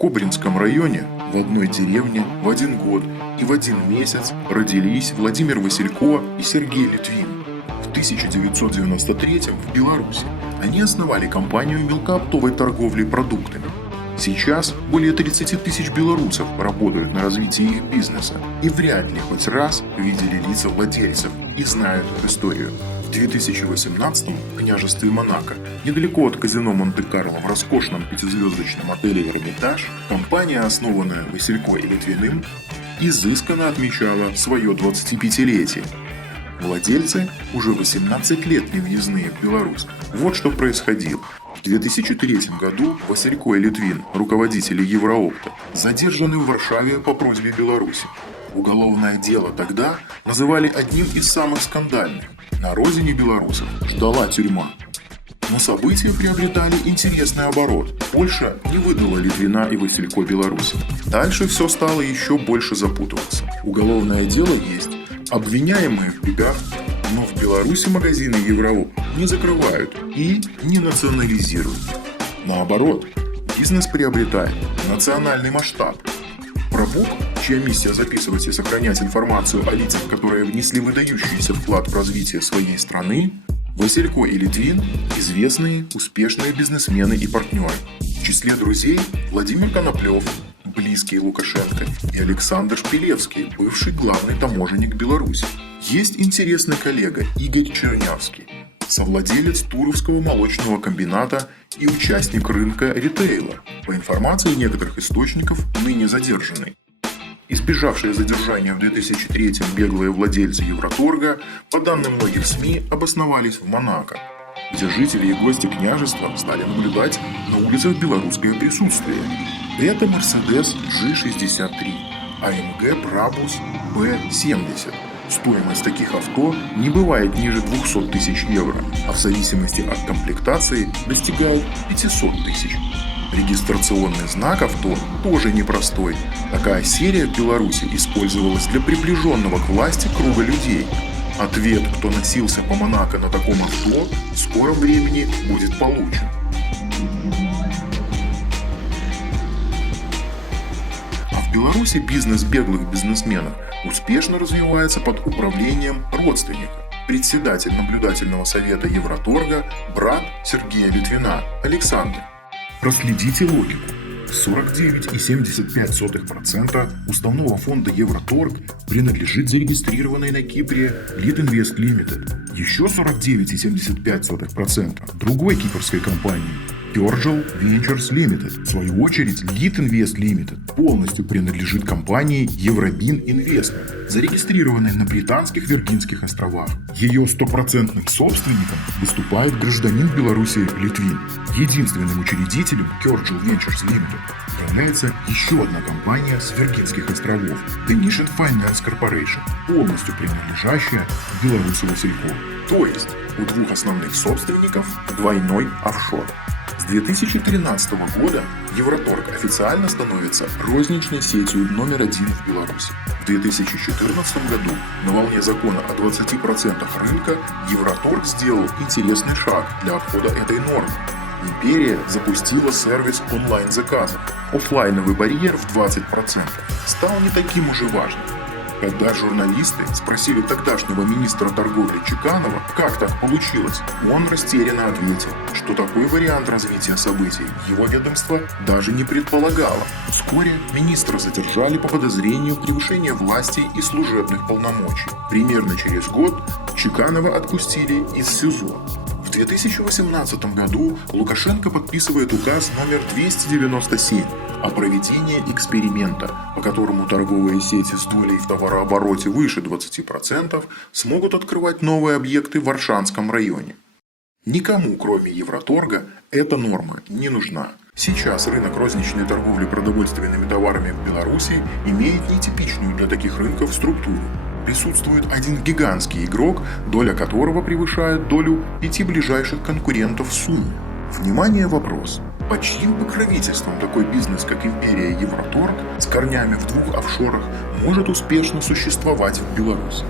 Кобринском районе в одной деревне в один год и в один месяц родились Владимир Василько и Сергей Литвин. В 1993 в Беларуси они основали компанию мелкооптовой торговли продуктами. Сейчас более 30 тысяч белорусов работают на развитии их бизнеса и вряд ли хоть раз видели лица владельцев и знают их историю. В 2018 в княжестве Монако, недалеко от казино Монте-Карло в роскошном пятизвездочном отеле «Эрмитаж», компания, основанная Василько и Литвиным, изысканно отмечала свое 25-летие. Владельцы уже 18 лет не въездные в Беларусь. Вот что происходило. В 2003 году Василько и Литвин, руководители Евроопта, задержаны в Варшаве по просьбе Беларуси. Уголовное дело тогда называли одним из самых скандальных. На родине белорусов ждала тюрьма. Но события приобретали интересный оборот. Польша не выдала Литвина и Василько Беларуси. Дальше все стало еще больше запутываться. Уголовное дело есть, обвиняемые в бегах, но в Беларуси магазины Евроопт не закрывают и не национализируют. Наоборот, бизнес приобретает национальный масштаб. Пробук, чья миссия записывать и сохранять информацию о лицах, которые внесли выдающийся вклад в развитие своей страны, Василько и Литвин – известные, успешные бизнесмены и партнеры. В числе друзей Владимир Коноплев, близкий Лукашенко, и Александр Шпилевский, бывший главный таможенник Беларуси. Есть интересный коллега Игорь Чернявский, совладелец Туровского молочного комбината и участник рынка ритейла, по информации некоторых источников, ныне задержанный. Избежавшие задержания в 2003-м беглые владельцы Евроторга, по данным многих СМИ, обосновались в Монако, где жители и гости княжества стали наблюдать на улицах белорусское присутствие. Это Mercedes G63, AMG Brabus B70. Стоимость таких авто не бывает ниже 200 тысяч евро, а в зависимости от комплектации достигает 500 тысяч. Регистрационный знак авто тоже непростой. Такая серия в Беларуси использовалась для приближенного к власти круга людей. Ответ, кто носился по Монако на таком авто, в скором времени будет получен. В Беларуси бизнес беглых бизнесменов успешно развивается под управлением родственника. Председатель наблюдательного совета Евроторга – брат Сергея Литвина, Александр. Проследите логику. 49,75% уставного фонда Евроторг принадлежит зарегистрированной на Кипре Литинвест Лимитед. Еще 49,75% другой кипрской компании Kjorgel Ventures Limited. В свою очередь, Litinvest Limited полностью принадлежит компании Eurobin Investment, зарегистрированной на Британских Виргинских островах. Ее стопроцентным собственником выступает гражданин Беларуси Литвин. Единственным учредителем Kjorgel Ventures Limited является еще одна компания с Виргинских островов The Mission Finance Corporation, полностью принадлежащая Беларуси Василько. То есть у двух основных собственников двойной офшор. С 2013 года Евроторг официально становится розничной сетью номер один в Беларуси. В 2014 году на волне закона о 20% рынка Евроторг сделал интересный шаг для обхода этой нормы. Империя запустила сервис онлайн-заказов. Оффлайновый барьер в 20% стал не таким уже важным. Когда журналисты спросили тогдашнего министра торговли Чеканова, как так получилось, он растерянно ответил, что такой вариант развития событий его ведомство даже не предполагало. Вскоре министра задержали по подозрению в превышении власти и служебных полномочий. Примерно через год Чеканова отпустили из СИЗО. В 2018 году Лукашенко подписывает указ номер 297 о проведении эксперимента, по которому торговые сети с долей в товарообороте выше 20% смогут открывать новые объекты в Варшанском районе. Никому, кроме Евроторга, эта норма не нужна. Сейчас рынок розничной торговли продовольственными товарами в Беларуси имеет нетипичную для таких рынков структуру. Присутствует один гигантский игрок, доля которого превышает долю 5 ближайших конкурентов в сумме. Внимание, вопрос. Под чьим покровительством такой бизнес, как империя Евроторг, с корнями в двух офшорах, может успешно существовать в Беларуси?